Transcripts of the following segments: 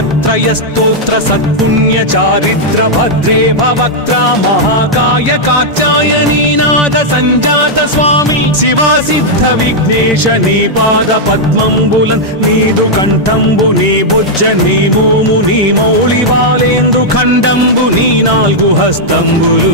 लोकत्रय स्तोत्र सत्पुण्य चारित्र भद्रे भवक्त्रा महाकाय कात्यायनी नाद संजात स्वामी शिवा सिद्ध विघ्नेश नी पाद पद्मंबुलन नीदु कंठंबु नी बुज्ज नी भूमु नी मौళి वालेंद्रु खंडंबु नी नाल्गु हस्तंबुलु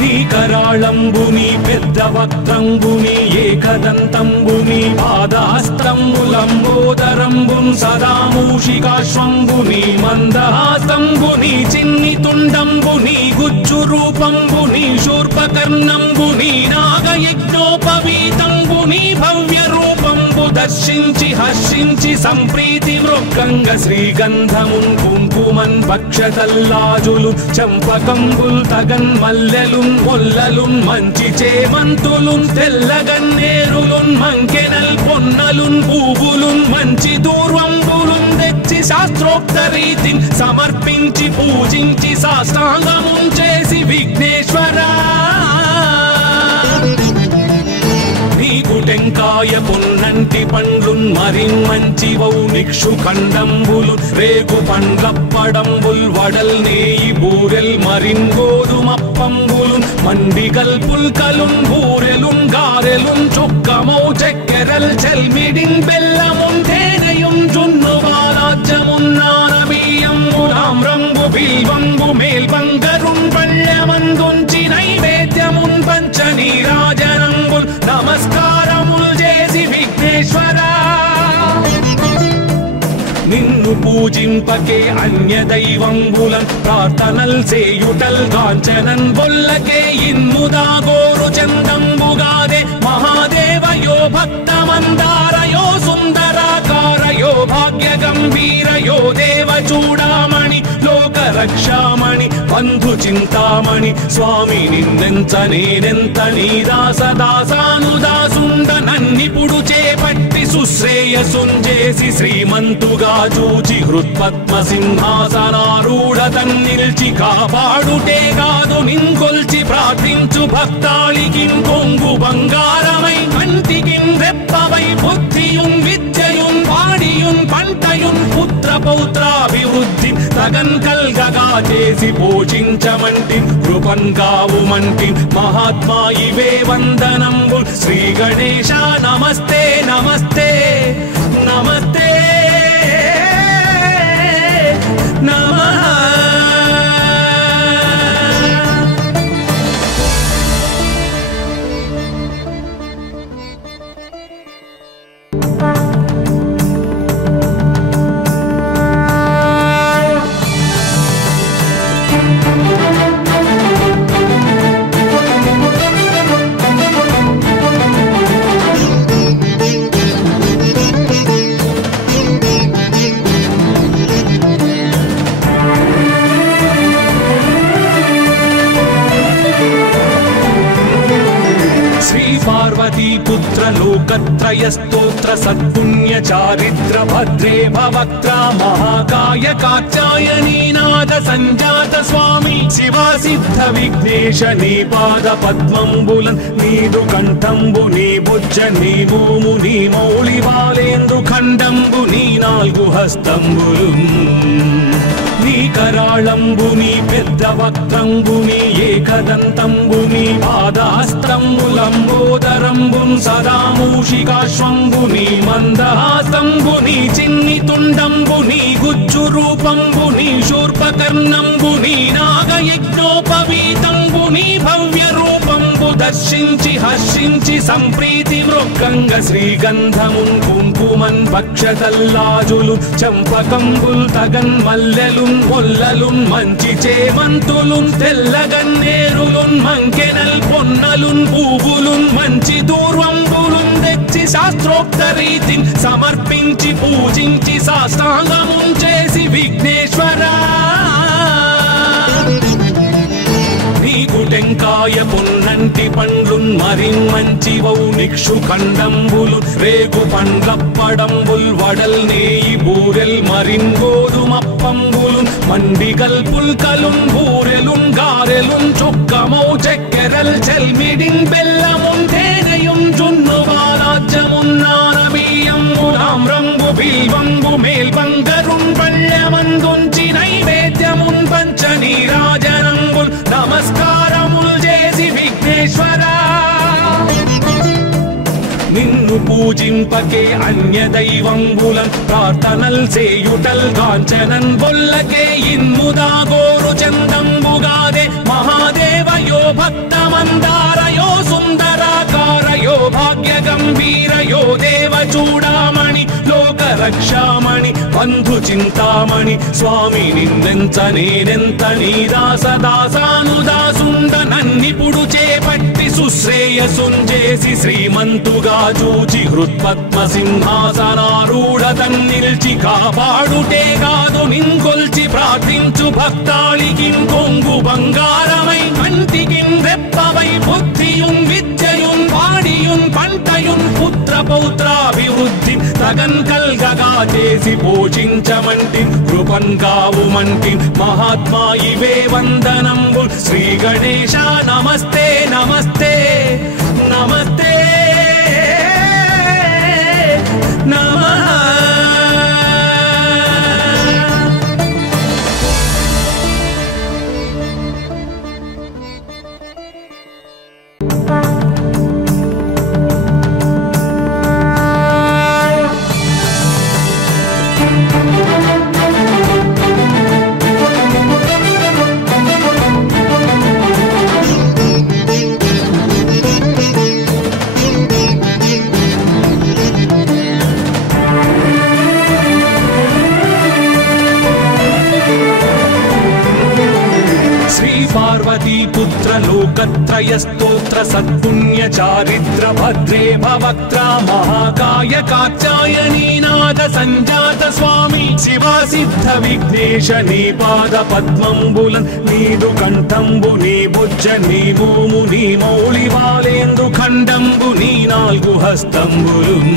నీ కరాళంబుని పెద్ద వక్త్రంబుని ఏకదంతంబుని పాదహస్తంబులంబోదరంబున్ సదా మూషికాశ్వంబుని మందహాసంబుని చిన్ని తుండంబుని గుజ్జు రూపంబుని శూర్పకర్ణంబుని నాగయజ్ఞోపవీతంబుని భవ్య రూపంబు దర్శించి హర్షించి సంప్రీతి మృక్కంగ శ్రీగంధమున్ కుంకుమన్ భక్షతల్లాజులు చంపకంబుల్ తగన్ మల్లెలు మొల్లలున్ మంచి చేమంతులున్ తెల్లగన్నేరులున్ మంకెనల్ పొన్నలున్ పూవులున్ మంచి దూర్వంబులున్ తెచ్చి శాస్త్రోక్త రీతిని సమర్పించి పూజించి సాష్టాంగమున్ చేసి విఘ్నేశ్వరా టెంకాయ పొన్నంటి పండ్లున్ మరిన్ మంచివౌ నిక్షు ఖండంబులు రేగు పండ్లప్పడంబుల్ వడల్ నేయి బూరెల్ మరిన్ గోధుమప్పంబులు మండిగల్ పుల్కలున్ బూరెలున్ గారెలున్ చుక్కమౌ చెక్కెరల్ చెల్మిడిన్ బెల్లమున్ తేనెయున్ జున్ను వాలాజ్యమున్ నానబియ్యంబులామ్రంబు బిల్వంబు మేల్బంగరున్ పళ్ళమందుంచి నైవేద్యమున్ పంచ నీరాజనంబుల్ నమస్కారముల్ చేసి విఘ్నేశ్వరా నిన్ను పూజింపకే అన్య దైవంబులన్ ప్రార్థనల్ చేయుటల్ కాంచనన్ బొల్లకే ఇన్ముదా గోరు చందంబుగాదే మహాదేవయో భక్తమందారయో సుందరాకారయో భాగ్య గంభీరయో దేవ చూడామణి లోక రక్షామణి బంధు చింతామణి స్వామి నిన్నెంత నేనెంత నీ దాసదాసానుదాసుండ నన్నిపుడు చేపట్టి సుశ్రేయసుంజేసి శ్రీమంతుగా చూచి హృత్పద్మ సింహాసనారూఢ తన్నిల్చి కాపాడుటే కాదు నింకొల్చి ప్రార్థించు భక్తాళికిం కొంగు బంగారమై కంటికిం రెప్పవై బుద్ధియుం విద్యయుం వాడియుం పంటయుం పుత్ర పౌత్రాభివృద్ధి తగన్ కల్గగా చేసి పోషించమంటి కృపన్ కావుమంటి మహాత్మా ఇవే వందనంబు శ్రీ గణేశ నమస్తే నమస్తే నమస్తే నమః पुत्र लोकत्रय स्तोत्र सत्पुण्य चारित्र भद्रे भवक्त्रा महाकाय कात्यायनी नाद संजात स्वामी शिवा सिद्ध विघ्नेश नी पाद पद्मंबुलन नीदु कंठंबु नी बुज्ज नी भूमु नी मौళి वालेंद्रु खंडंबु नी नाल्गु हस्तंबुलु నీ కరాళంబుని పెద్ద వక్త్రంబుని ఏకదంతంబుని పాదహస్తంబులంబోదరంబున్ సదా మూషికాశ్వంబుని మందహాసంబుని చిన్ని తుండంబుని గుజ్జు రూపంబుని శూర్పకర్ణంబుని నాగయజ్ఞోపవీతంబుని భవ్య రూపంబు దర్శించి హర్షించి సంప్రీతి మృక్కంగ శ్రీగంధమున్ కుంకుమన్ భక్షతల్లాజులు చంపకంబుల్ తగన్ మల్లెలు మొల్లలున్ మంచి చేమంతులున్ తెల్లగన్నేరులున్ మంకెనల్ పొన్నలున్ పూవులున్ మంచి దూర్వంబులున్ తెచ్చి శాస్త్రోక్త రీతిని సమర్పించి పూజించి సాష్టాంగమున్ చేసి విఘ్నేశ్వరా టెంకాయ పొన్నంటి పండ్లున్ మరిన్ మంచివౌ నిక్షు ఖండంబులు రేగు పండ్లప్పడంబుల్ వడల్ నేయి బూరెల్ మరిన్ గోధుమప్పంబులు మండిగల్ పుల్కలున్ బూరెలున్ గారెలున్ చుక్కమౌ చెక్కెరల్ చెల్మిడిన్ బెల్లమున్ తేనెయుం జున్ను వాలాజ్యమున్ నానబియ్యంబులామ్రంబు బిల్వంబు మేల్బంగరున్ పూజింపకే అన్య దైవంబులన్ ప్రార్థనల్ సేయుటల్ కాంచనన్ బొల్లకే ఇన్ముదాగోరు చందంబుగాదే మహాదేవయో భక్తమందారయో సుందరాకారయో భాగ్య గంభీరయో దేవ చూడామణి లోక రక్షామణి బంధు చింతామణి స్వామి నిన్నెంత నేనెంత నీ దాసదాసానుదాసుండ నన్నిపుడు చేపట్టి సుశ్రేయసుంజేసి శ్రీమంతుగా చూచి హృత్పద్మ సింహాసనారూఢతన్ నిల్చి కాపాడుటే కాదు నింకొల్చి ప్రార్థించు భక్తాళికి కొంగు బంగారమై కంటికిన్ రెప్పవై బుద్ధియున్ విద్యయున్ వాడియున్ పంటయున్ పుత్ర పౌత్రాభివృద్ధి తగన్ కల్గగా చేసి పోషించమంటి కృపన్ కావుమంటి మహాత్మా ఇవే వందనంబు శ్రీ గణేశ నమస్తే నమస్తే నమస్తే నమః. पार्वतीपुत्र लोकत्रय स्तोत्र सत्पुण्य चारित्र भद्रे भवक्त्रा महाकाय कात्यायनी नाद संजात स्वामी शिवा सिद्ध विघ्नेश नी पाद पद्मंबुलन नीदु कंठंबु नी बुज्ज नी भूमु नी मौळि बालेंदु खंडंबु नी नाल्गु हस्तंबुलुन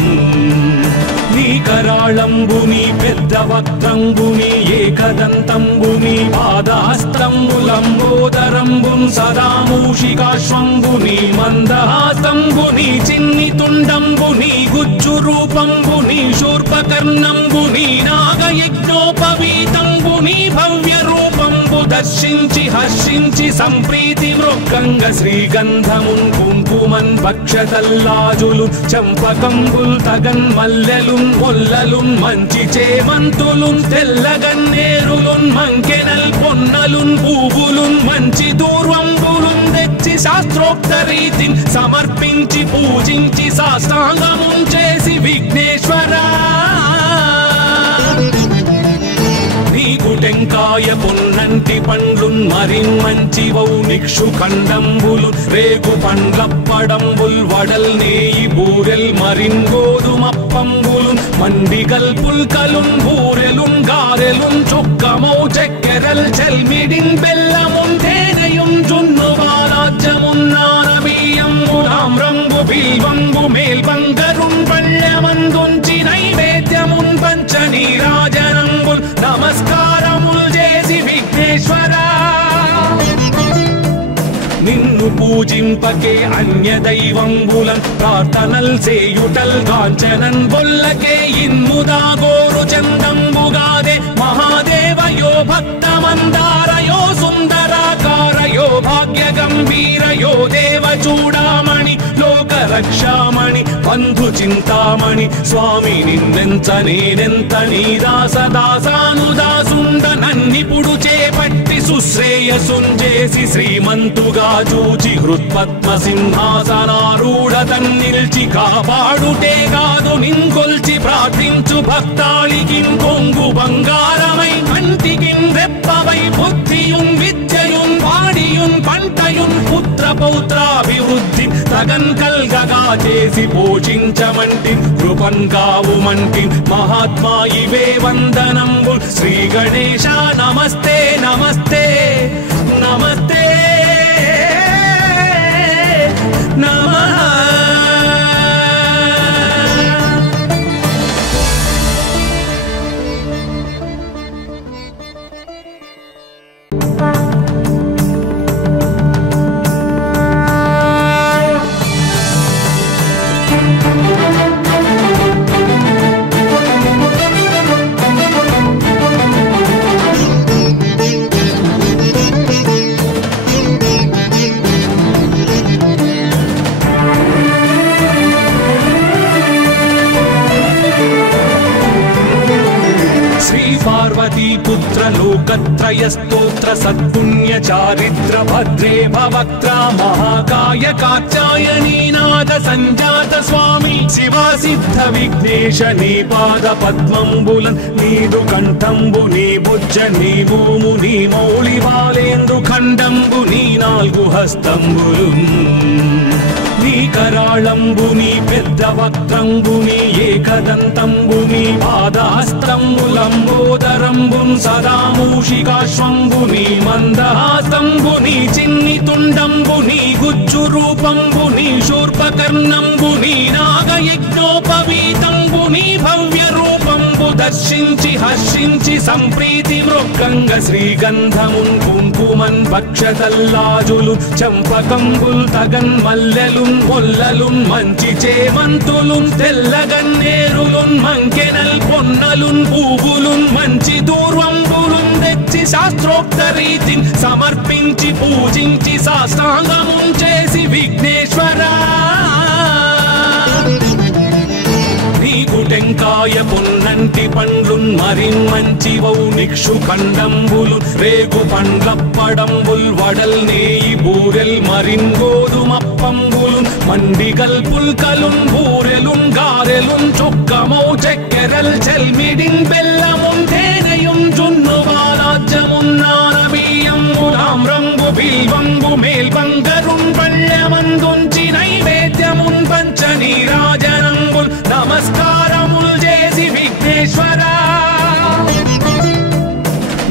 నీ కరాళంబుని పెద్ద వక్త్రంబుని ఏకదంతంబుని పాదహస్తంబులంబోదరంబున్ సదా మూషికాశ్వంబుని మందహాసంబుని చిన్ని తుండంబుని గుజ్జు రూపంబుని శూర్పకర్ణంబుని నాగయజ్ఞోపవీతంబుని భవ్య రూపంబు దర్శించి హర్షించి సంప్రీతి మృక్కంగ శ్రీగంధమున్ కుంకుమన్ భక్షతల్లాజులు చంపకంబుల్ తగన్ మల్లెలు మొల్లలున్ మంచి చేమంతులున్ తెల్లగన్నేరులున్ మంకెనల్ పొన్నలున్ పూవులున్ మంచి దూర్వంబులున్ తెచ్చి శాస్త్రోక్త రీతిని సమర్పించి పూజించి సాష్టాంగమున్ చేసి విఘ్నేశ్వరా నీకు టెంకాయ పొన్నంటి పండ్లున్ మరిన్ మంచివౌ నిక్షు ఖండంబులు రేగు పండ్లప్పడంబుల్ వడల్ నేయి బూరెల్ మరిన్ గోధుమప్పంబులు మండిగల్ పుల్కలున్ బూరెలున్ గారెలున్ చొక్కమౌ చక్కెరల్ చెల్మిడిన్ బెల్లమున్ తేనెయున్ జున్ను బాలాజ్యమున్ నానబియ్యంబు తామ్రంబు బిల్వంబు మేల్బంగరున్ పళ్ళమందుంచి నైవేద్యమున్ పంచనీరాజనంబుల్ నమస్కారముల్ చేసి విఘ్నేశ్వరా నిన్ను పూజింపకే అన్య దైవంబులన్ ప్రార్థనల్ సేయుటల్ కాంచనన్ బొల్లకే ఇన్ముదాగోరు చందంబుగాదే మహాదేవయో భక్తమందారయో సుందరాకారయో భాగ్య గంభీరయో దేవ చూడామణి లోక రక్షామణి బంధు చింతామణి స్వామి నిన్నెంత నేనెంత నీ దాసదాసానుదాసుండ నన్నిపుడు చేపట్టి సుశ్రేయసుంజేసి శ్రీమంతుగా చూచి హృత్పద్మ సింహాసనారూఢతన్ నిల్చి కాపాడుటే కాదు నింకొల్చి ప్రార్థించు భక్తాళికి కొంగు బంగారమై కంటికిన్ రెప్పవై బుద్ధియున్ విద్యయున్ వాడియున్ పంటయున్ పుత్ర పౌత్రాభివృద్ధి తగన్ కల్గగా చేసి పోషించమంటి కృపన్ కావుమంటి మహాత్మా ఇవే వందనంబు శ్రీ గణేశ నమస్తే నమస్తే నమస్తే నమః. लोकत्रयस्तोत्र सत्पुण्य चारित्र भद्रे भवक्त्रा महाकाय कात्यायनी नाद संजात स्वामी शिवा सिद्ध विघ्नेश नी पाद पद्मंबुलन नीदु कंठंबु नी बुज्ज नी भूमु नी मौళి बालेंद्रु खंडंबु नी नाल्गु हस्तंबुलु నీ కరాళంబుని పెద్ద వక్త్రంబుని ఏకదంతంబుని పాదహస్తంబులంబోదరంబున్ సదా మూషికాశ్వంబుని మందహాసంబుని చిన్ని తుండంబుని గుజ్జు రూపంబుని శూర్పకర్ణంబుని నాగయజ్ఞోపవీతంబుని భవ్య రూపంబు దర్శించి హర్షించి సంప్రీతి మృక్కంగ శ్రీగంధమున్ కుంకుమన్ భక్షతల్లాజులు చంపకంబుల్ తగన్ మల్లెలు మొల్లలున్ మంచి చేమంతులున్ తెల్లగన్నేరులున్ మంకెనల్ పొన్నలున్ పూవులున్ మంచి దూర్వంబులున్ తెచ్చి శాస్త్రోక్త రీతిని సమర్పించి పూజించి సాష్టాంగమున్ చేసి విఘ్నేశ్వరా టెంకాయ పొన్నంటి పండ్లున్ మరిన్ మంచివౌ నిక్షు ఖండంబులు రేగు పండ్లప్పడంబుల్ వడల్ నేయి బూరెల్ మరిన్ గోధుమప్పంబులు మండిగల్ పుల్కలున్ బూరెలున్ గారెలున్ చుక్కమౌ చెక్కెరల్ చెల్మిడిన్ బెల్లమున్ తేనెయున్ జున్ను వారాజ్యమున్ నానబియ్యంబులామ్రంబు బిల్వంబు మేల్బంగరున్ పళ్ళమందుంచి నైవేద్యమున్ పంచ నీరాజనంబుల్ నమస్కారముల్ చేసి విఘ్నేశ్వరా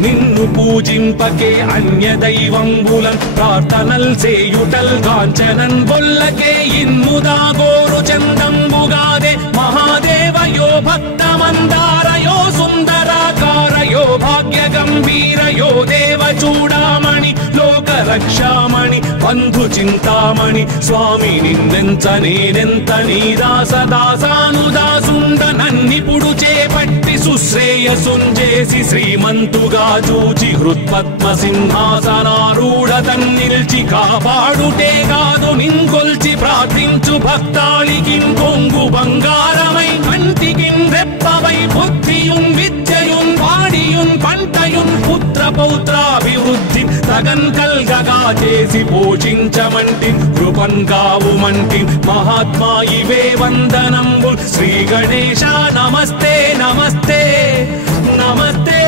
నిన్ను పూజింపకే అన్య దైవంబులన్ ప్రార్థనల్ చేయుటల్ కాంచనన్ బొల్లకే ఇన్ముదా గోరు చందంబుగాదే మహాదేవయో భక్తమందారయో సుందరాకారయో భాగ్య గంభీరయో దేవ చూడామణి లోక రక్షామణి బంధు చింతామణి స్వామి నిన్నెంత నేనెంత నీ దాసదాసానుదాసుండ నన్నిపుడు చేపట్టి సుశ్రేయసుంజేసి శ్రీమంతుగా చూచి హృత్పద్మ సింహాసనారూఢతన్ నిల్చి కాపాడుటే కాదు నింకొల్చి ప్రార్థించు భక్తాళికిం కొంగు బంగారమై కంటికిం రెప్పవై బుద్ధియున్ విద్యయున్ వాడియున్ పంటయున్ పుత్ర పౌత్రాభివృద్ధి తగన్ కల్గగా చేసి పోషించమంటి కృపన్ కావుమంటి మహాత్మా ఇవే వందనంబు శ్రీ గణేశ నమస్తే నమస్తే నమస్తే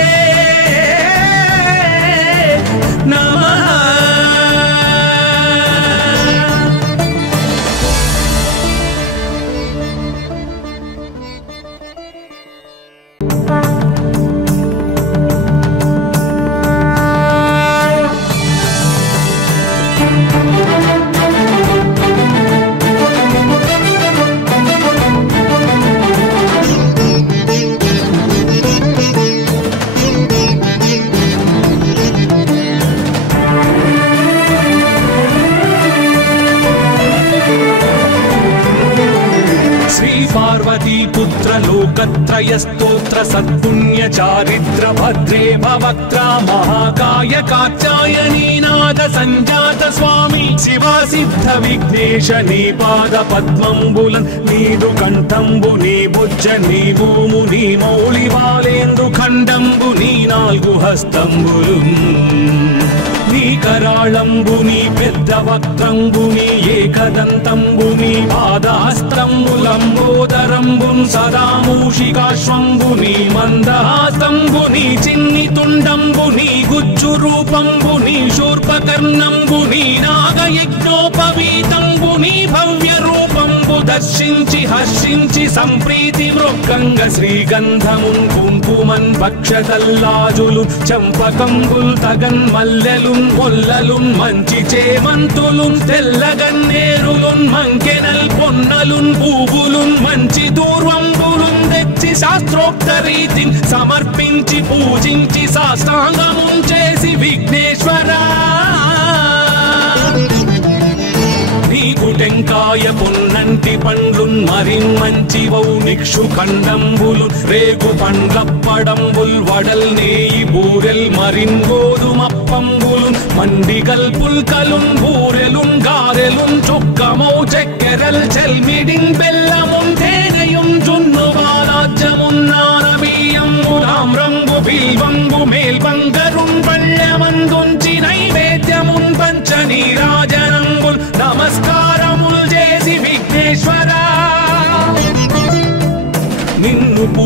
నమః पुत्र लोकत्रयस्तोत्र सत्पुण्य चारित्र भद्रे भवक्त्रा महाकाय कात्यायनी नाद संजात स्वामी शिवा सिद्ध विघ्नेश नी पाद पद्मंबुलन नीदु कंठंबु नी बुज्ज नी भूमु नी मौళి बालेंद्रु खंडंबु नी नाल्गु हस्तंबुलु నీ కరాళంబుని పెద్ద వక్త్రంబుని ఏకదంతంబుని పాదహస్తంబులంబోదరంబున్ సదా మూషికాశ్వంబుని మందహాసంబుని చిన్ని తుండంబుని గుజ్జు రూపంబుని శూర్పకర్ణంబుని నాగయజ్ఞోపవీతంబుని భవ్య రూపంబు దర్శించి హర్షించి సంప్రీతి మృక్కంగ శ్రీగంధమున్ కుంకుమన్ భక్షతల్లాజులు చంపకంబుల్ తగన్ మల్లెలున్ మొల్లలున్ మంచి చేమంతులున్ తెల్లగన్నేరులున్ మంకెనల్ పొన్నలున్ పూవులున్ మంచి దూర్వంబులున్ తెచ్చి శాస్త్రోక్త రీతిని సమర్పించి పూజించి సాష్టాంగమున్ చేసి విఘ్నేశ్వరా నీకు టెంకాయ పొన్నంటి పండ్లున్ మరిన్ మంచివౌ నిక్షు ఖండంబులు రేగు పండ్లప్పడంబుల్ వడల్ నేయి బూరెల్ మరిన్ గోధుమప్పంబులు మండిగల్ పుల్కలున్ బూరెలున్ గారెలున్ చుక్కమౌ చెక్కెరల్ చెల్మిడిన్ బెల్లమున్ తేనెయున్ జున్ను వారాజ్యమున్ నానబియ్యంబులామ్రంబు బిల్వంబు మేల్బంగరున్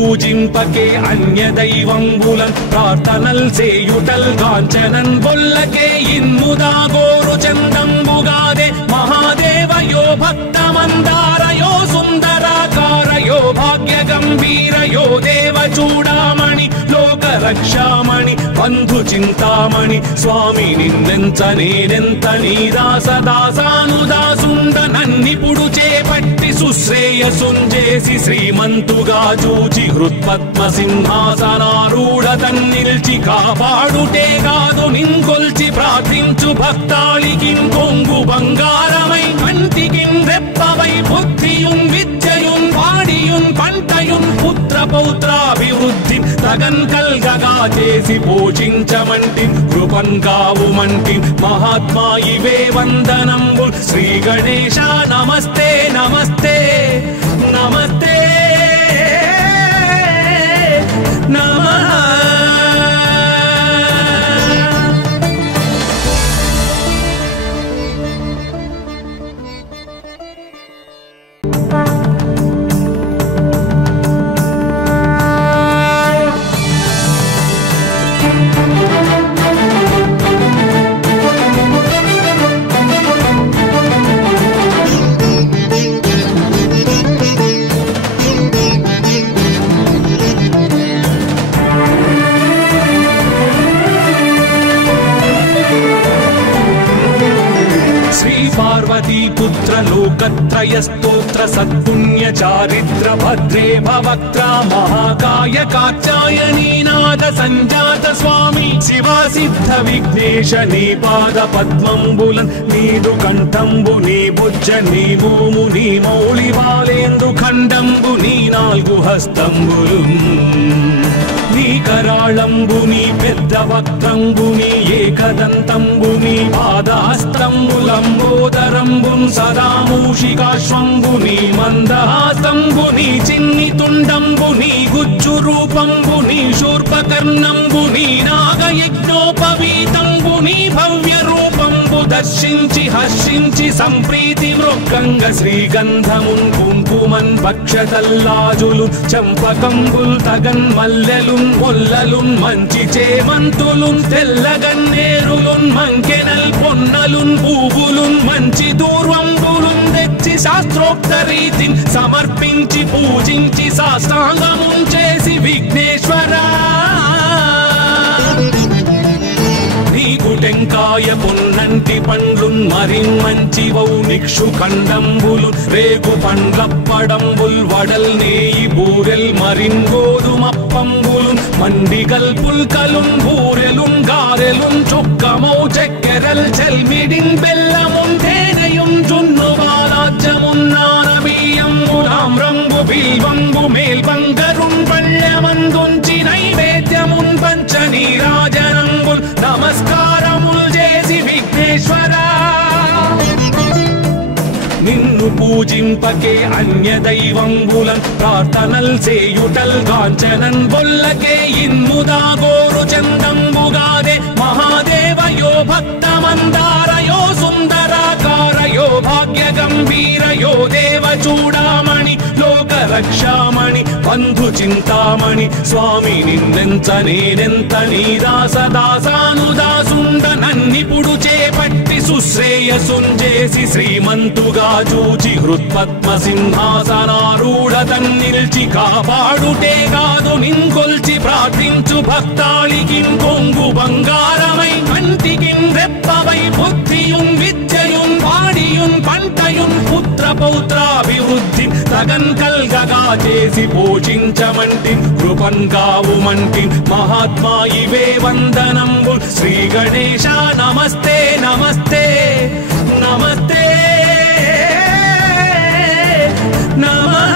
పూజింపకే అన్య దైవంబులన్ ప్రార్థనల్ సేయుటల్ కాంచనన్ బొల్లకే ఇన్ముదా గోరు చందంబుగాదే మహాదేవయో భక్తమందారయో సుందరాకారయో భాగ్య గంభీరయో దేవ చూడామణి లోక రక్షామణి బంధు చింతామణి స్వామి నిన్నెంత నేనెంత నీ దాసదాసానుదాసుండ నన్నిపుడు చేపట్టి సుశ్రేయసుంజేసి శ్రీమంతుగా చూచి హృత్పద్మ సింహాసనారూఢ తన్నిల్చి కాపాడుటే కాదు నింకొల్చి ప్రార్థించు భక్తాళికి కొంగు బంగారమై కంటికి రెప్పవై బుద్ధియున్ విద్యయున్ వాడియున్ పంటయున్ పుత్ర పౌత్రాభివృద్ధి తగన్ కల్గగా చేసి పోషించమంటి కృపన్ కావుమంటి మహాత్మా ఇవే వందనంబు శ్రీ గణేశ నమస్తే నమస్తే నమస్తే నమః. पुत्र लोकत्रय स्तोत्र सत्पुण्य चारित्र भद्रे भवक्त्र महाकाय कात्यायनी नाद संजात स्वामी शिवा सिद्ध विघ्नेश नी पाद पद्मंबुलन नीदु कंठंबु नी बुज्ज नी भूमु नी मौळि वालेंदु खंडंबु नी नाल्गु हस्तंबुलु నీ కరాళంబుని పెద్ద వక్త్రంబుని ఏకదంతంబుని పాదహస్తంబులంబోదరంబున్ సదా మూషికాశ్వంబుని మందహాసంబుని చిన్ని తుండంబుని గుజ్జు రూపంబుని శూర్పకర్ణంబుని నాగయజ్ఞోపవీతంబుని భవ్య రూపంబు దర్శించి హర్షించి సంప్రీతి మృగంగ శ్రీగంధమున్ కుంకుమన్ భక్షతల్లాజులు చంపకంబుల్ తగన్ మల్లెలున్ మొల్లలున్ మంచి చేమంతులున్ తెల్లగన్నేరులున్ మంకెనల్ పొన్నలున్ పూవులున్ మంచి దూర్వంబులున్ తెచ్చి శాస్త్రోక్త రీతిని సమర్పించి పూజించి సాష్టాంగమున్ చేసి విఘ్నేశ్వరా నీకు టెంకాయ పొన్నంటి పండ్లున్ మరిన్మంచివౌ నిక్షు ఖండంబులు రేగు పండ్లప్పడంబుల్ వడల్ నేయి బూరెల్ మరిన్ గోధుమప్పంబులు మండిగల్ పుల్కలున్ బూరెలున్ గారెలున్ చొక్కమౌ చక్కెరల్ చెల్మిడిన్ బెల్లమున్ తేనెయున్ జున్ను బాలాజ్యమున్ నానబియ్యంబులామ్రంబు బిల్వంబు మేల్బంగరున్ పళ్ళమందుంచి నైవేద్యమున్ పంచ నీరాజనంబుల్ నమస్కారముల్ చేసి విఘ్నేశ్వరా నిన్ను పూజింపకే అన్య దైవంబులన్ ప్రార్థనల్ సేయుటల్ కాంచనన్ బొల్లకే ఇన్ముదా గోరు చందంబుగాదే మహాదేవయో భక్తమందారయో సుందరాకారయో భాగ్య గంభీరయో దేవ చూడామణి లోక రక్షామణి బంధు చింతామణి స్వామి నిన్నెంత నేనెంత నీ దాసదాసానుదాసుండ నన్నిపుడు చేపట్టి సుశ్రేయసుంజేసి శ్రీమంతుగా చూచి హృత్పద్మ సింహాసనారూఢ తన్నిల్చి కాపాడుటే కాదు నింకొల్చి ప్రార్థించు భక్తాళికి కొంగు బంగారమై కంటికి రెప్పవై బుద్ధియున్ విద్యయున్ వాడియున్ పంటయున్ పుత్ర పౌత్రాభివృద్ధి తగన్ కల్గగా చేసి పోషించమంటి కృపన్ కావుమంటి మహాత్మా ఇవే వందనంబు శ్రీ గణేశ నమస్తే నమస్తే నమస్తే నమః.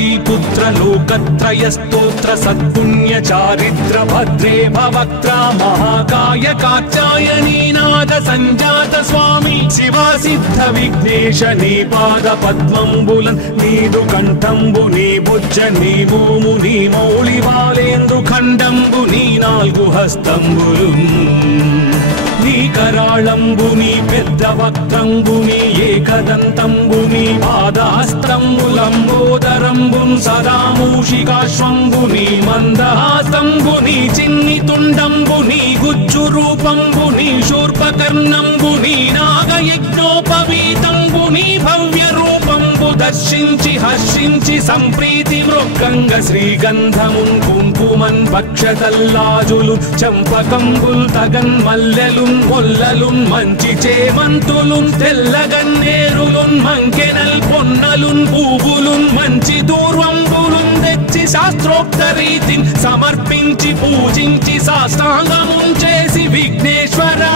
పార్వతీపుత్ర లోకత్రయ స్తోత్ర సత్పుణ్య చారిత్ర భద్రే భవక్త్ర మహాకాయ కాత్యాయనీనాథ సంజాత స్వామి శివా సిద్ధ విఘ్నేశ నీ పాద పద్మంబులన్ నీదు కంఠంబు నీ బుజ్జ నీ భూము నీ మౌళి బాలేందు ఖండంబు నీ నాలుగు హస్తంబులు నీ కరాళంబు నీ పెద్ద వక్త్రంబు నీ ఏకదంతంబు నీ పాదహస్తంబులంబోదరంబు సదా మూషికాశ్వంబు నీ మందహాస్తంబు నీ చిన్ని తుండంబు నీ గుజ్జు రూపంబు నీ శూర్పకర్ణంబు నీ నాగయజ్ఞోపవీతంబు నీ భవ్య రూపంబు దర్శించి హర్షించి సంప్రీతి మృక్కంగ శ్రీగంధమున్ కుంకుమన్ భక్షతల్లాజులు చంపకంబుల్ తగన్ మల్లెలున్ మొల్లలున్ మంచి చేమంతులున్ తెల్లగన్నేరులున్ మంకెనల్ పొన్నలున్ పూవులున్ మంచి దూర్వంబులున్ తెచ్చి శాస్త్రోక్త రీతిని సమర్పించి పూజించి సాష్టాంగమున్ చేసి విఘ్నేశ్వరా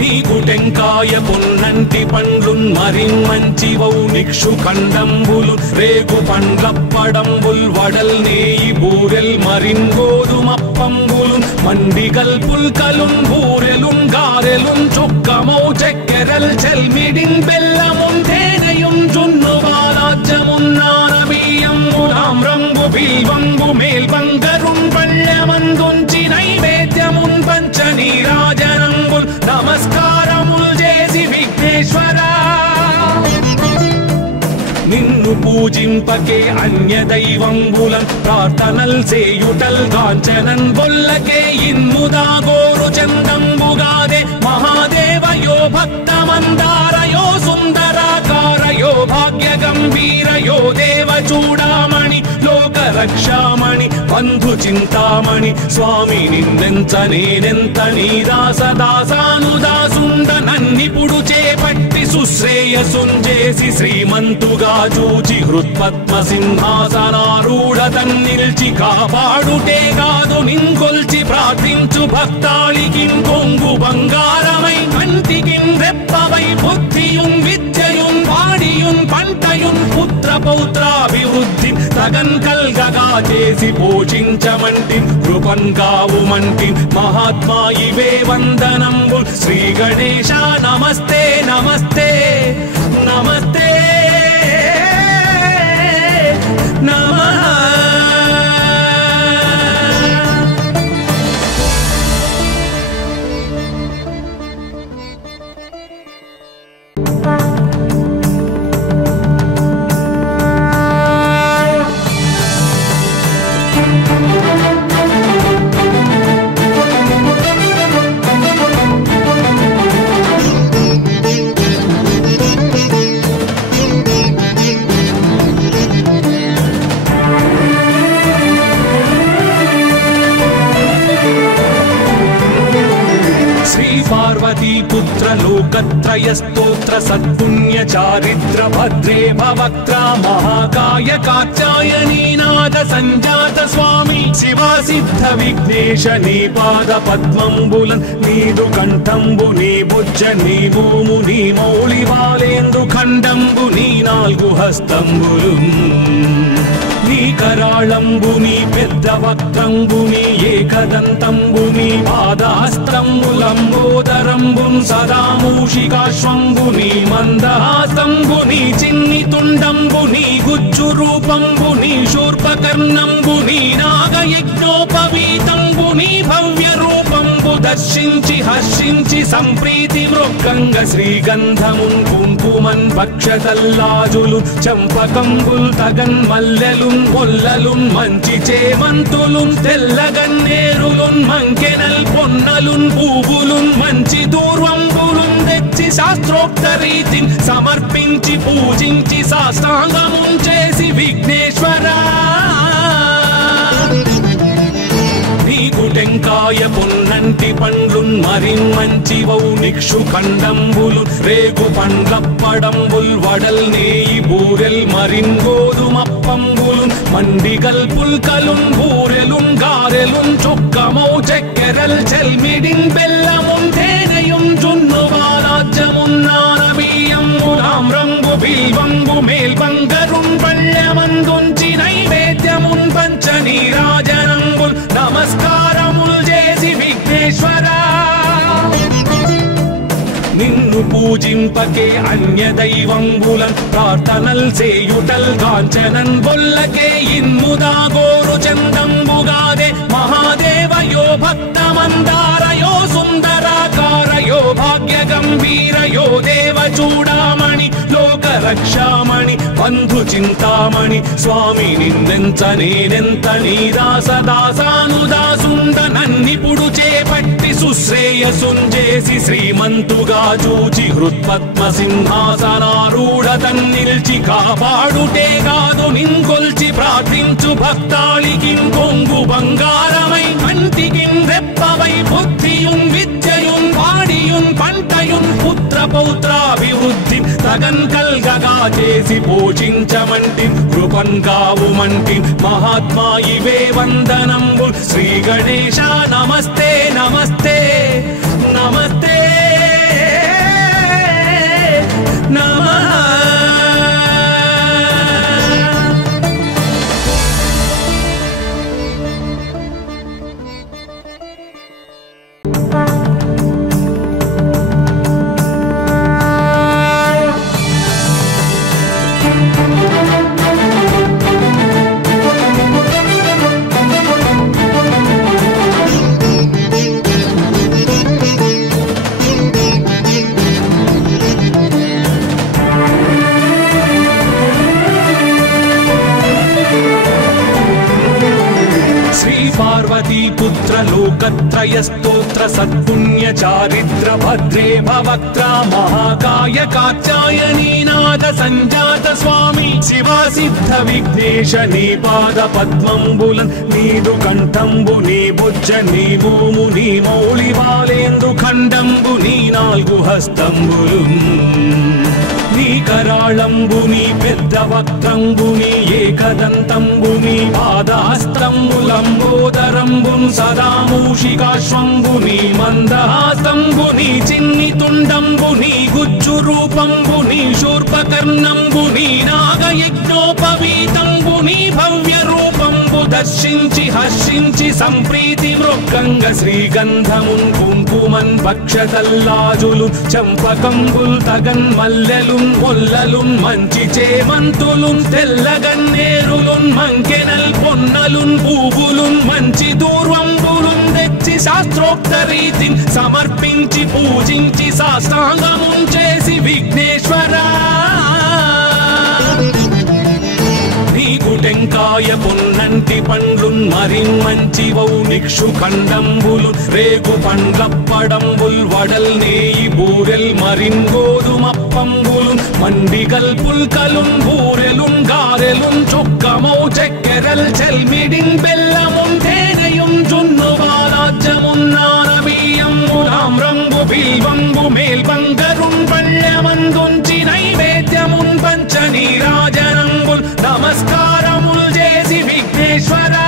నీకు టెంకాయ పొన్నంటి పండ్లున్ మరిన్ మంచి వౌనిక్షు ఖండంబులు రేగు పండ్లప్పడంబుల్ వడల్ నేయి బూరెల్ మరిన్ గోధుమప్పంబులు మండిగల్ పుల్కలున్ బూరెలున్ గారెలున్ చొక్కమౌ చక్కెరల్ చెల్మిడిన్ బెల్లమున్ తేనెయున్ జున్ను బాలాజ్యమున్ నానబియ్యంబులామ్రంబు బిల్వంబు మేల్బంగరున్ పళ్ళమందుంచి నైవేద్యమున్ పంచ నీరాజనంబుల్ నమస్కారముల్ చేసి విఘ్నేశ్వరా నిన్ను పూజింపకే అన్య దైవంబులన్ ప్రార్థనల్ సేయుటల్ కాంచనన్ బొల్లకే ఇన్ముదా గోరు చందంబుగాదే మహాదేవయో భక్తమందారయో సుందరాకారయో భాగ్య గంభీరయో దేవ చూడామణి లోక రక్షామణి బంధు చింతామణి స్వామి నిన్నెంత నేనెంత నీ దాసదాసానుదాసుండ నన్నిపుడు చేపట్టి సుశ్రేయసుంజేసి శ్రీమంతుగా చూచి హృత్పద్మ సింహాసనారూఢ తన్నిల్చి కాపాడుటే కాదు నింకొల్చి ప్రార్థించు భక్తాళికిన్ కొంగు బంగారమై కంటికిన్ రెప్పవై బుద్ధియున్ విద్యయున్ వాడియున్ పంటయున్ పుత్ర పౌత్రాభివృద్ధి తగన్ కల్గగా చేసి పోషించమంటి కృపన్ కావుమంటి మహాత్మా ఇవే వందనంబు శ్రీ గణేశ నమస్తే నమస్తే నమస్తే నమః పార్వతీపుత్ర లోకత్రయ స్తోత్ర సత్పుణ్య చారిత్ర భద్రే భవక్త్ర మహాకాయ కాత్యాయనీనాథ సంజాత స్వామి శివా సిద్ధ విఘ్నేశ నీ పాద పద్మంబులన్ నీదు కంఠంబు నీ బుజ్జ నీ భూము నీ మౌళి బాలేందు ఖండంబు నీ నాలుగు హస్తంబులు నీ కరాళంబు నీ పెద్ద వక్త్రంబు నీ ఏకదంతంబు నీ పాదహస్తంబులంబోదరంబు సదా మూషికాశ్వంబు నీ మందహాస్తంబు నీ చిన్ని తుండంబు నీ గుజ్జు రూపంబు నీ శూర్పకర్ణంబు నీ నాగయజ్ఞోపవీతంబు నీ భవ్య రూపంబు దర్శించి హర్షించి సంప్రీతి మృక్కంగ శ్రీగంధమున్ కుంకుమన్ భక్షతల్లాజులు చంపకంబుల్ తగన్ మల్లెలున్ మొల్లలున్ మంచి చేమంతులున్ తెల్లగన్నేరులున్ మంకెనల్ పొన్నలున్ పూవులున్ మంచి దూర్వంబులున్ తెచ్చి శాస్త్రోక్త రీతిని సమర్పించి పూజించి సాష్టాంగమున్ చేసి విఘ్నేశ్వరా నీకు టెంకాయ పొన్నంటి పండ్లున్ మరిన్ మంచి వౌనిక్షు ఖండంబులు రేగు పండ్లప్పడంబుల్ వడల్ నేయి బూరెల్ మరిన్ గోధుమప్పంబులు మండిగల్ పుల్కలున్ బూరెలున్ గారెలున్ చొక్కమౌ చక్కెరల్ చెల్మిడిన్ బెల్లమున్ తేనెయున్ జున్ను బాలాజ్యమున్ నానబి బియ్యంబులామ్రంబు బిల్వంబు మేల్బంగరున్ పళ్ళమందుంచి నైవేద్యమున్ పంచ నీరాజనంబుల్ నమస్కారముల్ చేసి విఘ్నేశ్వరా నిన్ను పూజింపకే అన్య దైవంబులన్ ప్రార్థనల్ చేయుటల్ కాంచనన్ బొల్లకే ఇన్ముదా గోరు చందంబుగాదే మహాదేవయో భక్తమందారయో సుందరాకారయో భాగ్య గంభీరయో దేవ చూడామణి లోక రక్షామణి బంధు చింతామణి స్వామి నిన్నెంత నేనెంత నీ దాసదాసానుదాసుండ నన్నిపుడు చేపట్టి సుశ్రేయసుంజేసి శ్రీమంతుగా చూచి హృత్పద్మ సింహాసనారూఢ తన్నిల్చి కాపాడుటే కాదు నింకొల్చి ప్రార్థించు భక్తాళికిం కొంగు బంగారమై కంటికిం రెప్పవై బుద్ధియున్ విద్యయున్ వాడియున్ పంటయున్ పుత్ర పౌత్రాభివృద్ధి తగన్ కల్గగా చేసి పోషించమంటి కృపన్ కావుమంటి మహాత్మా ఇవే వందనంబు శ్రీ గణేశ నమస్తే నమస్తే నమస్తే నమః पुत्र लोकत्रय स्तोत्र सत्पुण्य चारित्र भद्रे भवक्त्रा महाकाय कात्यायनी नाद संजात स्वामी शिवा सिद्ध विघ्नेश नी पाद पद्मंबुलन नीदु कंठंबु नी बुज्ज नी भूमु नी मौळि बालेंदु खंडंबु नी नाल्गु हस्तंबुलुन నీ కరాళంబుని పెద్ద వక్త్రంబుని ఏకదంతంబుని పాదహస్తంబులంబోదరంబున్ సదా మూషికాశ్వంబుని మందహాసంబుని చిన్ని తుండంబుని గుజ్జు రూపంబుని శూర్పకర్ణంబుని నాగయజ్ఞోపవీతంబుని భవ్య రూపంబు దర్శించి హర్షించి సంప్రీతి మృక్కంగ శ్రీగంధమున్ కుంకుమన్ భక్షతల్లాజులు చంపకంబుల్ తగన్ మల్లెలు మొల్లలున్ మంచి చేమంతులున్ తెల్లగన్నేరులున్ మంకెనల్ పొన్నలున్ పూవులున్ మంచి దూర్వంబులున్ తెచ్చి శాస్త్రోక్త రీతిని సమర్పించి పూజించి సాష్టాంగమున్ చేసి విఘ్నేశ్వరా నీకు టెంకాయ పొన్నంటి పండ్లున్ మరిన్మంచివౌ నిక్షు ఖండంబులు రేగు పండ్లప్పడంబుల్ వడల్ నేయి బూరెల్ మరిన్ గోధుమప్పంబులు మండిగల్ పుల్కలున్ బూరెలున్ గారెలున్ చుక్కమౌ చక్కెరల్ చెల్మిడిన్ బెల్లమున్ తేనెయున్ జున్ను బాలాజ్యమున్ నానబియ్యంబులామ్రంబు బిల్వంబు మేల్బంగరున్ పళ్ళమందుంచి నైవేద్యమున్ పంచ నీరాజనంబుల్ నమస్కారముల్ చేసి విఘ్నేశ్వరా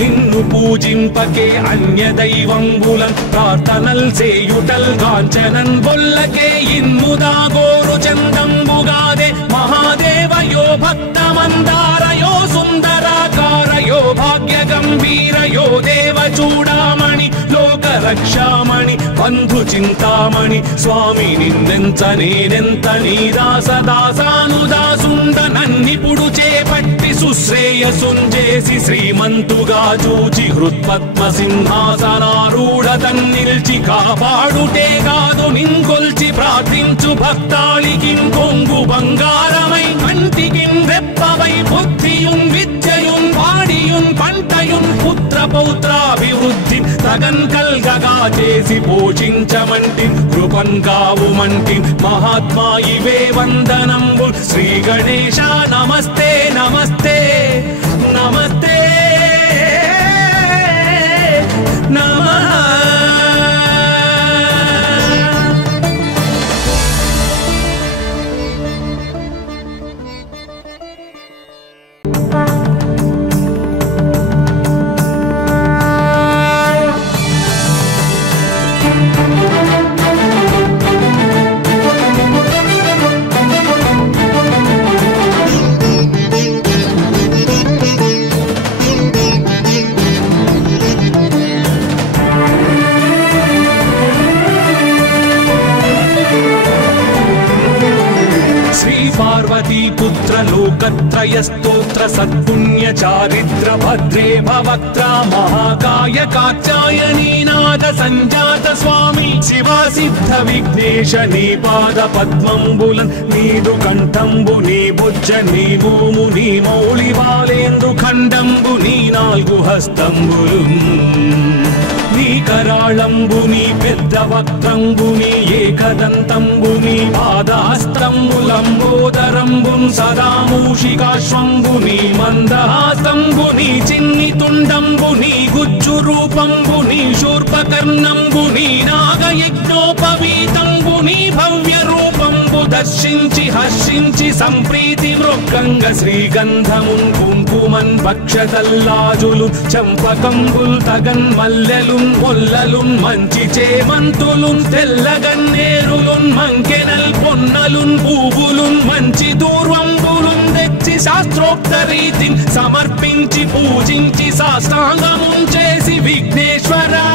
నిన్ను పూజింపకే అన్య దైవంబులన్ ప్రార్థనల్ చేయుటల్ కాంచనన్ బొల్లకే ఇన్ముదా గోరు చందంబుగాదే మహాదేవయో భక్తమందారయో సుందరాకారయో భాగ్య గంభీరయో దేవ చూడామణి లోక రక్షామణి బంధు చింతామణి స్వామి నిన్నెంత నేనెంత నీ దాసదాసానుదాసుండ నన్నిపుడు చేపట్టి సుశ్రేయసుంజేసి శ్రీమంతుగా చూచి హృత్పద్మ సింహాసనారూఢ తన్నిల్చి కాపాడుటే కాదు నింకొల్చి ప్రార్థించు భక్తాళికిం కొంగు బంగారమై కంటికిం రెప్పవై బుద్ధియున్ విద్యయున్ వాడియున్ పంటయున్ పుత్ర పౌత్రాభివృద్ధి తగన్ కల్గగా చేసి పోషించమంటి కృపన్ కావుమంటి మహాత్మా ఇవే వందనంబు శ్రీ గణేశ నమస్తే నమస్తే నమస్తే నమః శ్రీ పార్వతీ పుత్ర లోకత్రయ స్తోత్ర సత్పుణ్య చారిత్ర భద్రే భవక్త్ర మహాకాయ కాత్యాయనీ నాద సంజాత స్వామి శివా సిద్ధ విఘ్నేశ నీ పాద పద్మంబులన్ నీదు కంఠంబు నీ బుజ్జ నీ భూము నీ మౌళి బాలేందు ఖండంబు నీ నాలుగు హస్తంబులు నీ కరాళంబు నీ పెద్ద వక్త్రంబు నీ ఏకదంతంబు నీ పాదహస్తంబులంబోదరంబు సదా మూషికాశ్వంబు నీ మందహాసంబు నీ చిన్ని తుండంబు నీ గుజ్జు రూపంబు నీ శూర్పకర్ణంబు నీ నాగయజ్ఞోపవీతంబు నీ భవ్య రూపంబు దర్శించి హర్షించి సంప్రీతి మృక్కంగ శ్రీగంధమున్ కుంకుమన్ భక్షతల్లాజులు చంపకంబుల్ తగన్ మల్లెలున్ మొల్లలున్ మంచి చేమంతులున్ తెల్లగన్నేరులున్ మంకెనల్ పొన్నలున్ పూవులున్ మంచి దూర్వంబులున్ తెచ్చి శాస్త్రోక్త రీతిని సమర్పించి పూజించి సాష్టాంగమున్ చేసి విఘ్నేశ్వరా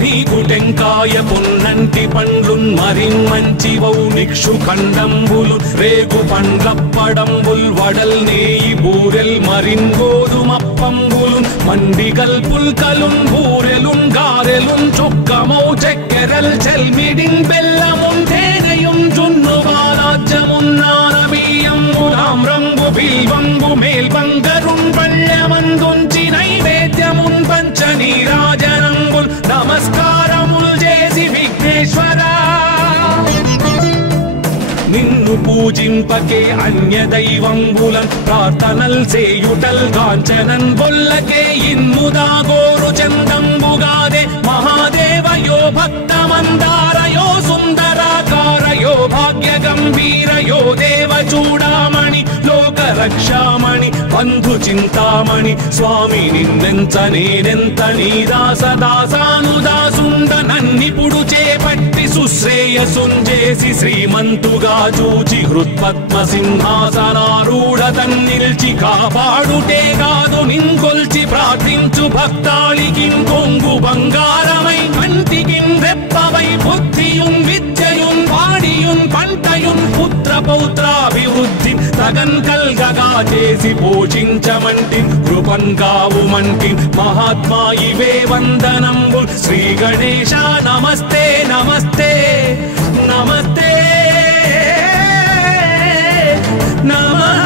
నీకు టెంకాయ పొన్నంటి పండ్లున్ మరిన్మంచివౌ నిక్షు ఖండంబులు రేగు పండ్లప్పడంబుల్ వడల్ నేయి బూరెల్ మరిన్ గోధుమప్పంబులు మండిగల్ పుల్కలున్ బూరెలున్ గారెలున్ చొక్కమౌ చెక్కెరల్ చెల్మిడిన్ బెల్లమున్ తేనెయున్ జున్ను బాలాజ్యమున్ నానబియ్యంబు తామ్రంబు బిల్వంబు మేల్బంగరున్ పళ్ళెమందుంచి నైవేద్యమున్ పంచ నీరాజనంబుల్ నమస్కారముల్ చేసి విఘ్నేశ్వరా నిన్ను పూజింపకే అన్య దైవంబులన్ ప్రార్థనల్ సేయుటల్ కాంచనన్ బొల్లకే ఇన్ముదా గోరు చందంబుగాదే మహాదేవయో భక్తమందారయో సుందరాకారయో భాగ్య గంభీరయో దేవ చూడామణి లోక రక్షామణి బంధు చింతామణి స్వామి నిన్నెంత నేనెంత నీ దాసదాసానుదాసుండ నన్నిపుడు చేపట్టి సుశ్రేయసుంజేసి శ్రీమంతుగా చూచి హృత్పద్మ సింహాసనారూఢ తన్నిల్చి కాపాడుటే కాదు నింకొల్చి ప్రార్థించు భక్తాళికి కొంగు బంగారమై కంటికి రెప్పవై బుద్ధియున్ విద్యయున్ వాడియున్ పంటయున్ పుత్ర పౌత్రాభివృద్ధి తగన్ కల్గగా చేసి పోషించమంటి కృపన్ కావుమంటి మహాత్మా ఇవే వందనంబు శ్రీ గణేశ నమస్తే నమస్తే నమస్తే నమః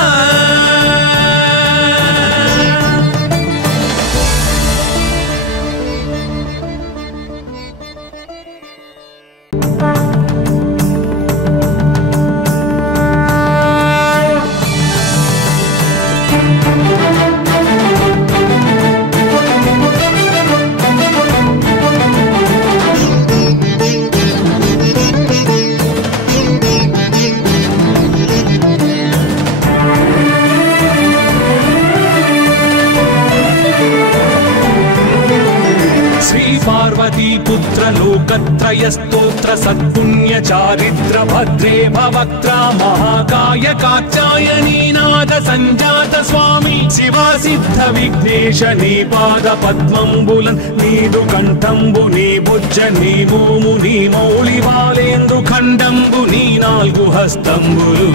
పుత్ర లోకత్రయ స్తోత్ర సత్పుణ్య చారిత్ర భద్రే భవక్త్ర మహాకాయ కాత్యాయనీ నాద సంజాత స్వామి శివా సిద్ధ విఘ్నేశ నీ పాద పద్మంబులన్ నీదు కంఠంబు నీ బుజ్జ నీ భూము నీ మౌళి బాలేందు ఖండంబు నీ నాలుగు హస్తంబులు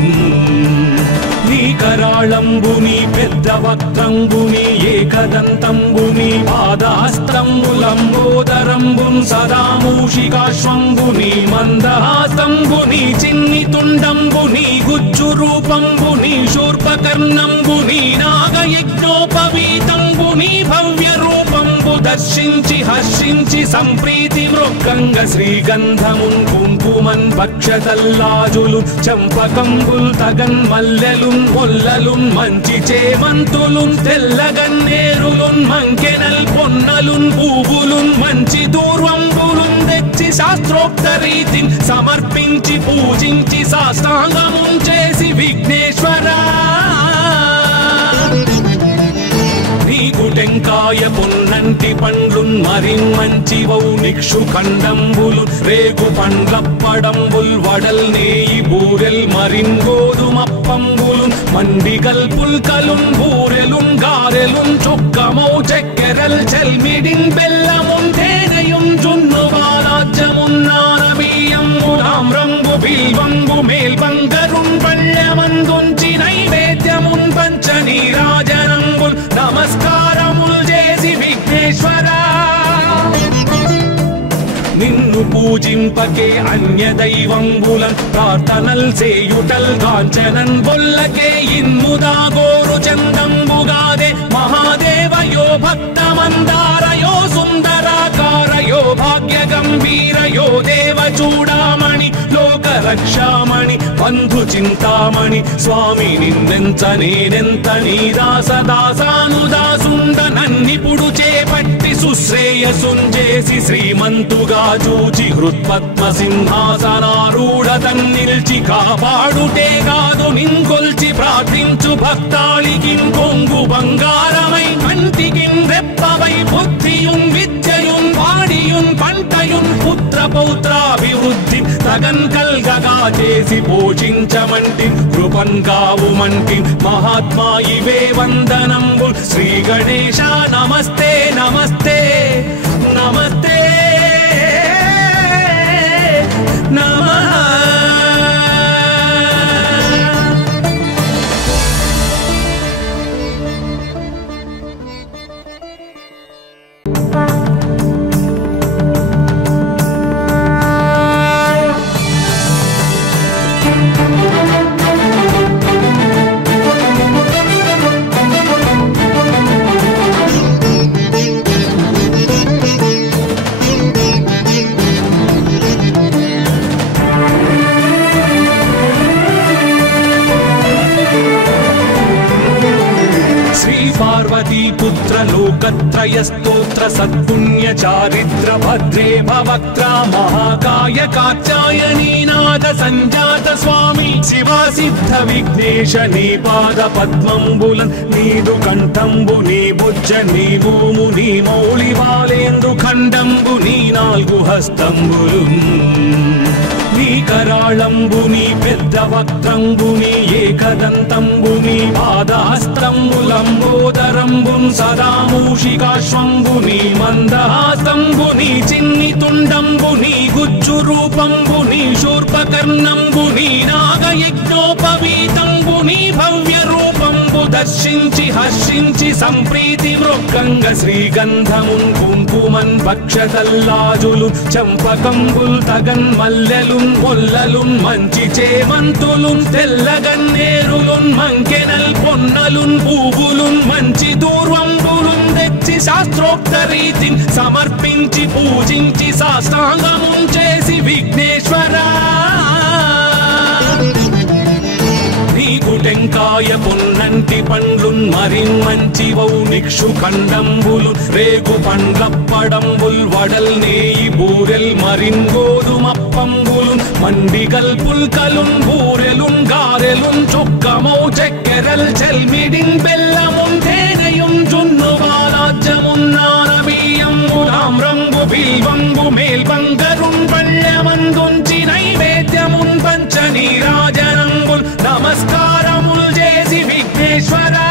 నీ కరాళంబు నీ పెద్ద వక్త్రంబు నీ ఏకదంతంబు నీ పాదహస్తంబులంబోదరంబు సదా మూషికాశ్వంబు నీ మందహాసంబు నీ చిన్ని తుండంబు నీ గుజ్జు రూపంబు నీ శూర్పకర్ణంబు నీ నాగయజ్ఞోపవీతంబు నీ భవ్య రూపంబు దర్శించి హర్షించి సంప్రీతి మృక్కంగ శ్రీగంధమున్ కుంకుమన్ భక్షతల్లాజులు చంపకంబుల్ తగన్ మల్లెలున్ మొల్లలున్ మంచి చేమంతులున్ తెల్లగన్నేరులున్ మంకెనల్ పొన్నలున్ పూవులున్ మంచి దూర్వంబులున్ తెచ్చి శాస్త్రోక్త రీతిని సమర్పించి పూజించి సాష్టాంగమున్ చేసి విఘ్నేశ్వరా నీకు టెంకాయ పొన్నంటి పండ్లున్ మరిన్మంచివౌ నిక్షు ఖండంబులు రేగు పండ్లప్పడంబుల్ వడల్ నేయి బూరెల్ మరిన్ గోధుమప్పంబులు మండిగల్ పుల్కలున్ బూరెలున్ గారెలున్ చొక్కమౌ చెక్కెరల్ చెల్మిడిన్ బెల్లమున్ తేనెయున్ జున్ను బాలాజ్యమున్ నానబియ్యంబుల తామ్రంబు బిల్వంబు మేల్బంగరున్ పళ్ళమందుంచి నైవేద్యమున్ పంచ నీరాజనంబుల్ నమస్కారముల్ చేసి విఘ్నేశ్వరా నిన్ను పూజింపకే అన్య దైవంబులన్ ప్రార్థనల్ చేయుటల్ కాంచనన్ బొల్లకే ఇన్ముదా గోరు చందంబుగాదే మహాదేవయో భక్తమందారయో సుందరాకారయో భాగ్య గంభీరయో దేవ చూడామణి లోక రక్షామణి బంధు చింతామణి స్వామి నిన్నెంత నేనెంత నీ దాసదాసానుదాసుండ నన్నిపుడు చేపట్టి సుశ్రేయసుంజేసి శ్రీమంతుగా చూచి హృత్పద్మ సింహాసనారూఢ తన్నిల్చి కాపాడుటే కాదు నింకొల్చి ప్రార్థించు భక్తాళికి కొంగు బంగారమై కంటికిన్ రెప్పవై బుద్ధియున్ విద్యయున్ వాడియున్ పంటయున్ పుత్ర పౌత్రాభివృద్ధి తగన్ కల్గగా చేసి పోషించమంటి కృపన్ కావుమంటి మహాత్మా ఇవే వందనంబు శ్రీ గణేశ నమస్తే నమస్తే నమస్తే నమః पुत्र लोकत्रय स्तोत्र सत्पुण्य चारित्र भद्रे भवक्त्रा महाकाय कात्यायनी नाद संजात स्वामी शिवा सिद्ध विघ्नेश नी पाद पद्मंबुलन् नीदु कंठंबु नी बुज्ज नी भूमु नी मौळि बालेंद्रु खंडंबु नी नाल्गु हस्तंबुलुन् నీ కరాళంబుని పెద్ద వక్త్రంబుని ఏకదంతంబుని పాదహస్తంబులంబోదరంబున్ సదా మూషికాశ్వంబుని మందహాస్తంబుని చిన్ని తుండంబుని గుజ్జు రూపంబుని శూర్పకర్ణంబుని నాగయజ్ఞోపవీతంబుని భవ్య రూపంబు దర్శించి హర్షించి సంప్రీతి మృక్కంగ శ్రీగంధమున్ కుంకుమన్ భక్షతల్లాజులు చంపకంబుల్ తగన్ మల్లెలున్ మొల్లలున్ మంచి చేమంతులున్ తెల్లగన్నేరులున్ మంకెనల్ పొన్నలున్ పూవులున్ మంచి దూర్వంబులున్ తెచ్చి శాస్త్రోక్త రీతిని సమర్పించి పూజించి సాష్టాంగమున్ చేసి విఘ్నేశ్వరా టెంకాయ పొన్నంటి పండ్లున్ మరిన్ మంచివౌ నిక్షు ఖండంబులు రేగు పండ్లప్పడంబుల్ వడల్ నేయి బూరెల్ మరిన్ గోధుమప్పంబులు మండిగల్ పుల్కలున్ బూరెలున్ గారెలున్ చుక్కమౌ చక్కెరల్ చెల్మిడిన్ బెల్లమున్ తేనెయున్ జున్ను బాలాజ్యమున్ నానబియ్యంబులామ్రంబు బిల్వంబు మేల్బంగరున్ పళ్ళమందుంచి నైవేద్యమున్ పంచ నీరాజనంబుల్ నమస్కారముల్ చేసి విఘ్నేశ్వరా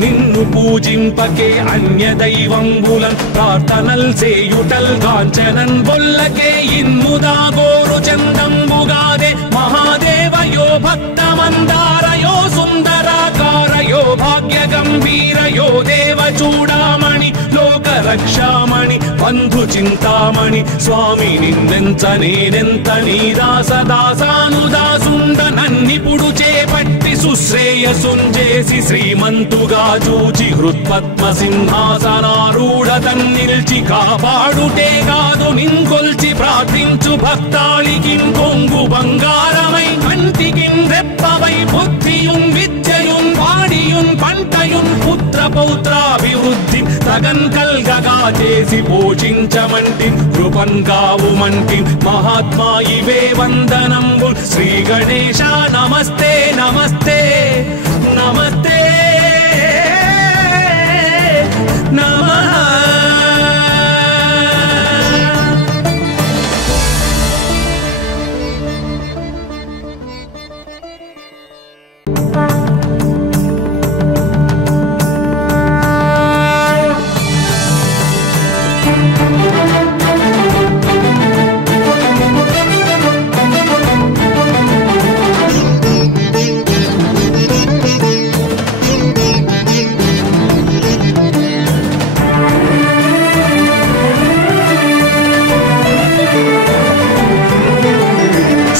నిన్ను పూజింపకే అన్య దైవంబులన్ ప్రార్థనల్ చేయుటల్ కాంచనన్ బొల్లకే ఇన్ముదా గోరు చందంబుగాదే మహాదేవయో భక్తమందారయో సుందరాకారయో భాగ్య గంభీరయో దేవ చూడామణి లోక రక్షామణి బంధు చింతామణి స్వామి నిన్నెంత నేనెంత నీ దాసదాసానుదాసుండ నన్నిపుడు చేపట్టి సుశ్రేయసుంజేసి శ్రీమంతుగా చూచి హృత్పద్మ సింహాసనారూఢ తన్నిల్చి కాపాడుటే కాదు నింకొల్చి ప్రార్థించు భక్తాళికి కొంగు బంగారమై కంటికి రెప్పవై బుద్ధియున్ విద్యయున్ వాడియున్ పంటయున్ పుత్ర పౌత్రాభివృద్ధి తగన్ కల్గగా చేసి పోషించమంటి కృపన్ కావుమంటి మహాత్మా ఇవే వందనంబు శ్రీ గణేశ నమస్తే నమస్తే నమస్తే నమః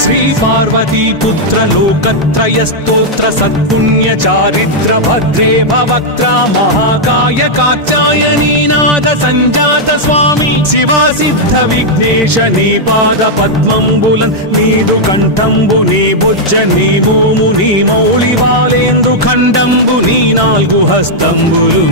శ్రీ పార్వతీ పుత్ర లోకత్రయ స్తోత్ర సత్పుణ్య చారిత్ర భద్రే భవక్త్ర మహాకాయ కాత్యాయనీ నాద సంజాత స్వామి శివా సిద్ధ విఘ్నేశ నీ పాద పద్మంబులన్ నీదు కంఠంబు నీ బుజ్జ నీ భూము నీ మౌళి వాలేందు ఖండంబు నీ నాలుగు హస్తంబులు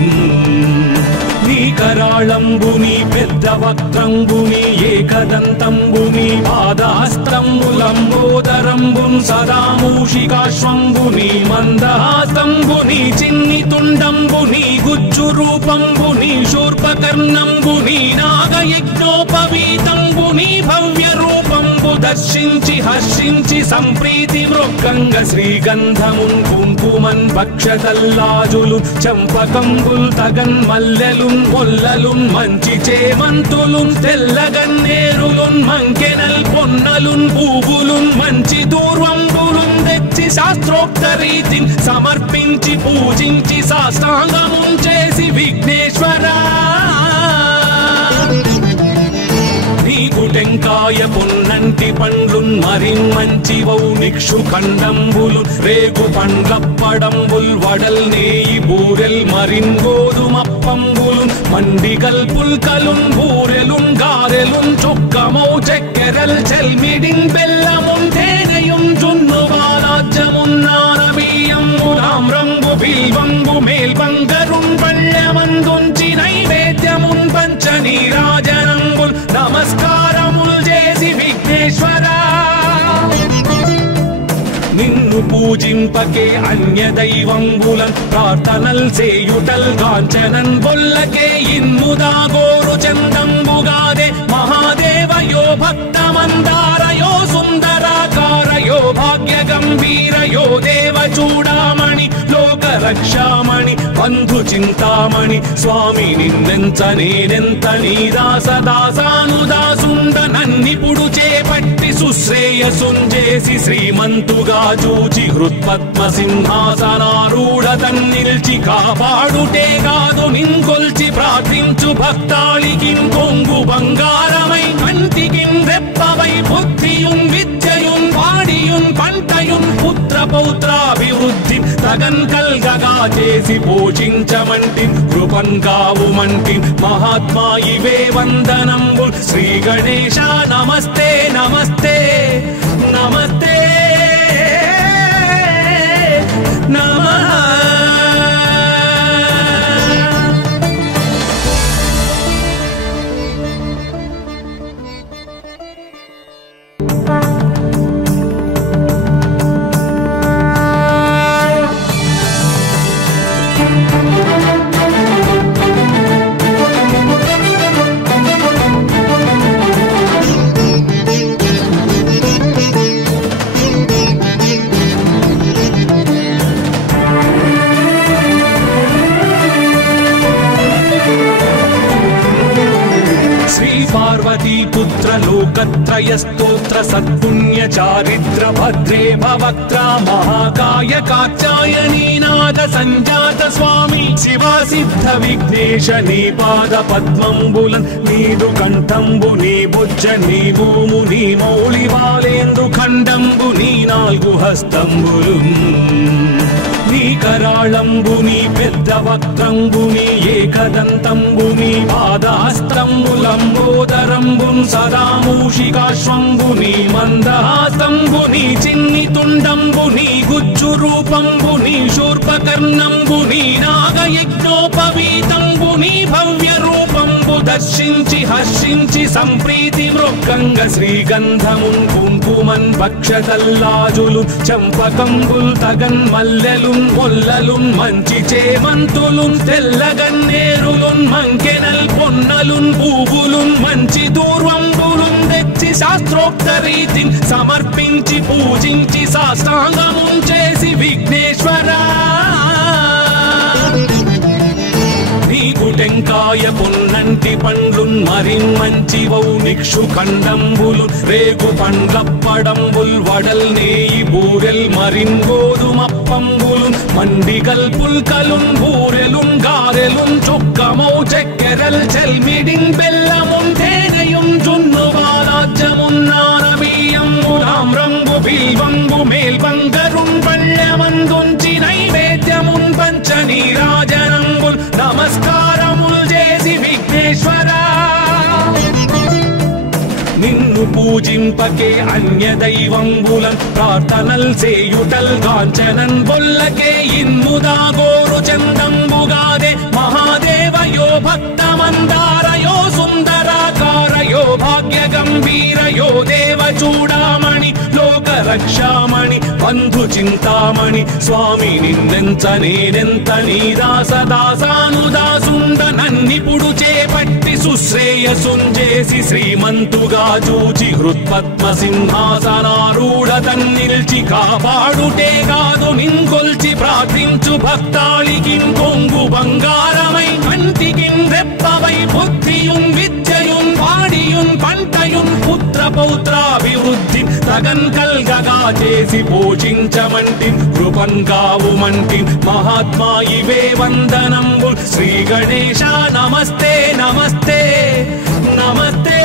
నీ కరాళంబు నీ పెద్ద వక్త్రంబు నీ ఏకదంతంబు నీ పాదహస్తంబు లంబోదరంబున్ సదా మూషికాశ్వంబు నీ మందహాస్తంబు నీ చిన్ని తుండంబు నీ గుజ్జు రూపంబు నీ శూర్పకర్ణంబు నీ నాగయజ్ఞోపవీతంబు నీ భవ్య రూపంబు దర్శించి హర్షించి సంప్రీతి మృగంగ శ్రీగంధమున్ కుంకుమన్ భక్షతల్లాజులు చంపకంబుల్ తగన్ మల్లెలున్ మొల్లలున్ మంచి చేమంతులున్ తెల్లగన్నేరులున్ మంకెనల్ పొన్నలున్ పూవులున్ మంచి దూర్వంబులున్ తెచ్చి శాస్త్రోక్త రీతిని సమర్పించి పూజించి సాష్టాంగమున్ చేసి విఘ్నేశ్వరా నీకు టెంకాయ పొన్నంటి పండ్లున్ మరిన్ మంచి వౌ నిక్షు ఖండంబులు రేగు పండ్లప్పడంబుల్ వడల్ నేయి బూరెల్ మరిన్ గోధుమప్పంబులు మండిగల్ పుల్కలున్ బూరెలున్ గారెలున్ చొక్కమౌ చక్కెరల్ చెల్మిడిన్ బెల్లమున్ తేనెయున్ జున్ను బాలాజ్యమున్ నానబియ్యంబులామ్రంబు బిల్వంబు మేల్బంగరున్ పళ్ళమందుంచి నైవేద్యమున్ పంచ నీరాజనంబుల్ నమస్కారముల్ చేసి విఘ్నేశ్వరా నిన్ను పూజింపకే అన్య దైవంబులన్ ప్రార్థనల్ సేయుటల్ కాంచనన్ బొల్లకే ఇన్ముదా గోరు చందంబుగాదే మహాదేవయో భక్తమందారయో సుందరాకారయో భాగ్య గంభీరయో దేవ చూడామణి లోక రక్షామణి బంధు చింతామణి స్వామి నిన్నెంత నేనెంత నీ దాసదాసానుదాసుండ నన్నిపుడు చేపట్టి సుశ్రేయసుంజేసి శ్రీమంతుగా చూచి హృత్పద్మ సింహాసనారూఢ తన్నిల్చి కాపాడుటే కాదు నింకొల్చి ప్రార్థించు భక్తాళికిం కొంగు బంగారమై కంటికిం రెప్పవై బుద్ధియున్ విద్యయున్ వాడియున్ పంటయున్ పుత్ర పౌత్రాభివృద్ధి తగన్ కల్గగా చేసి పోషించమంటి కృపన్ కావుమంటి మహాత్మా ఇవే వందనంబు శ్రీ గణేశ నమస్తే నమస్తే నమస్తే నమః పుత్ర లోకత్రయ స్తోత్ర సత్పుణ్య చారిత్ర భద్రే భవక్త్ర మహాకాయ కాత్యాయనీ నాద సంజాత స్వామి శివా సిద్ధ విఘ్నేశ నీ పాద పద్మంబులన్ నీదు కంఠంబు నీ బుజ్జ నీ భూము నీ మౌళి వాలేందు ఖండంబు నీ నాలుగు హస్తంబులు నీ కరాళంబు నీ పెద్ద వక్త్రంబు నీ ఏకదంతంబు నీ పాదహస్తంబు లంబోదరంబున్ సదా మూషికాశ్వంబు నీ మందహాస్తంబు నీ చిన్ని తుండంబు నీ గుజ్జు రూపంబు నీ శూర్పకర్ణంబు నీ నాగయజ్ఞోపవీతంబు నీ భవ్య రూపంబు దర్శించి హర్షించి సంప్రీతి మృగంగ శ్రీగంధమున్ కుంకుమన్ భక్షతల్లాజులు చంపకంబుల్ తగన్ మల్లెలున్ మొల్లలున్ మంచి చేమంతులున్ తెల్లగన్నేరులున్ మంకెనల్ పొన్నలున్ పూవులున్ మంచి దూర్వంబులున్ తెచ్చి శాస్త్రోక్త రీతిని సమర్పించి పూజించి సాష్టాంగమున్ చేసి విఘ్నేశ్వరా నీకు టెంకాయ పొన్నంటి పండ్లున్ మరిన్ మంచి వౌ నిక్షు ఖండంబులు రేగు పండ్లప్పడంబుల్ వడల్ నేయి బూరెల్ మరిన్ గోధుమప్పంబులు మండిగల్ పుల్కలున్ బూరెలున్ గారెలున్ చొక్కమౌ చక్కెరల్ చెల్మిడిన్ బెల్లమున్ తేనెయున్ జున్ను బాలాజ్యమున్ నానబియ్యంబులామ్రంబు పూజింపకే అన్య దైవంబులన్ ప్రార్థనల్ సేయుటల్ గాంచనన్ బొల్లకే ఇన్ముదా గోరు చందంబుగాదే మహాదేవయో భక్తమందారయో సుందరాకారయో భాగ్య గంభీరయో దేవ చూడామణి లోక రక్షామణి బంధు చింతామణి స్వామి నిన్నెంత నేనెంత నీ దాసదాసానుదాసుండ నన్నిపుడు చేపట్టి సుశ్రేయసుంజేసి శ్రీమంతుగా చూచి హృత్పద్మ సింహాసనారూఢ తన్నిల్చి కాపాడుటే కాదు నింకొల్చి ప్రార్థించు భక్తాళికి కొంగు బంగారమై కంటికిన్ రెప్పవై బుద్ధియున్ విద్యయున్ వాడియున్ పంటయున్ పుత్ర పౌత్రాభివృద్ధి తగన్ కల్గగా చేసి పోషించమంటి కృపన్ కావుమంటి మహాత్మా ఇవే వందనంబుల్ శ్రీ గణేశ నమస్తే నమస్తే నమస్తే